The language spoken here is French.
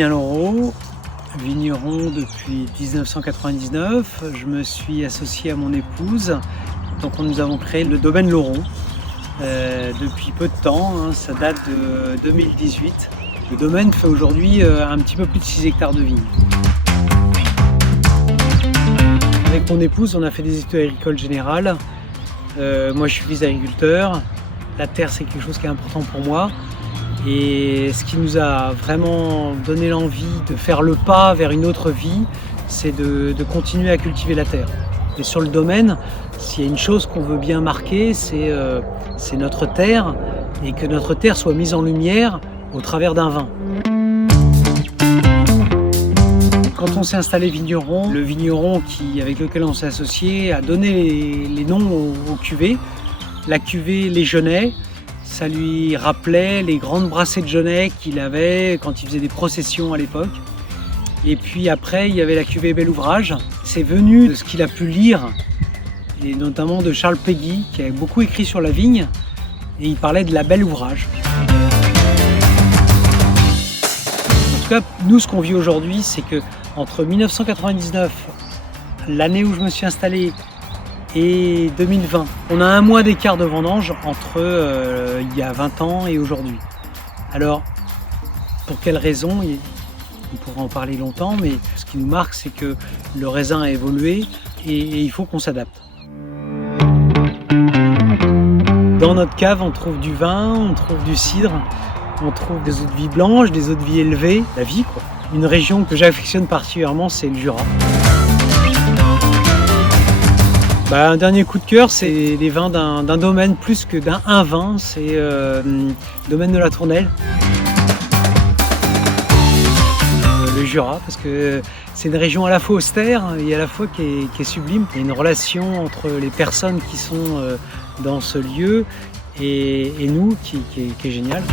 Fabien Laureau, vigneron depuis 1999. Je me suis associé à mon épouse, donc nous avons créé le domaine Laureau depuis peu de temps, ça date de 2018. Le domaine fait aujourd'hui un petit peu plus de 6 hectares de vignes. Avec mon épouse, on a fait des études agricoles générales. Moi, je suis fils d'agriculteur. La terre, c'est quelque chose qui est important pour moi. Et ce qui nous a vraiment donné l'envie de faire le pas vers une autre vie, c'est de continuer à cultiver la terre. Et sur le domaine, s'il y a une chose qu'on veut bien marquer, c'est notre terre, et que notre terre soit mise en lumière au travers d'un vin. Quand on s'est installé vigneron, le vigneron avec lequel on s'est associé a donné les noms aux cuvées. La cuvée Les Genêts, ça lui rappelait les grandes brassées de genêts qu'il avait quand il faisait des processions à l'époque. Et puis après, il y avait la cuvée Bel Ouvrage. C'est venu de ce qu'il a pu lire, et notamment de Charles Péguy, qui avait beaucoup écrit sur la vigne, et il parlait de la Bel Ouvrage. En tout cas, nous, ce qu'on vit aujourd'hui, c'est que entre 1999, l'année où je me suis installé, et 2020, on a un mois d'écart de vendange entre il y a 20 ans et aujourd'hui. Alors, pour quelles raisons? On pourra en parler longtemps, mais ce qui nous marque, c'est que le raisin a évolué et il faut qu'on s'adapte. Dans notre cave, on trouve du vin, on trouve du cidre, on trouve des eaux de vie blanches, des eaux de vie élevées, la vie quoi. Une région que j'affectionne particulièrement, c'est le Jura. Un dernier coup de cœur, c'est les vins d'un domaine plus que d'un vin, c'est le domaine de la Tournelle. Le Jura, parce que c'est une région à la fois austère et à la fois qui est sublime. Il y a une relation entre les personnes qui sont dans ce lieu et nous qui est géniale.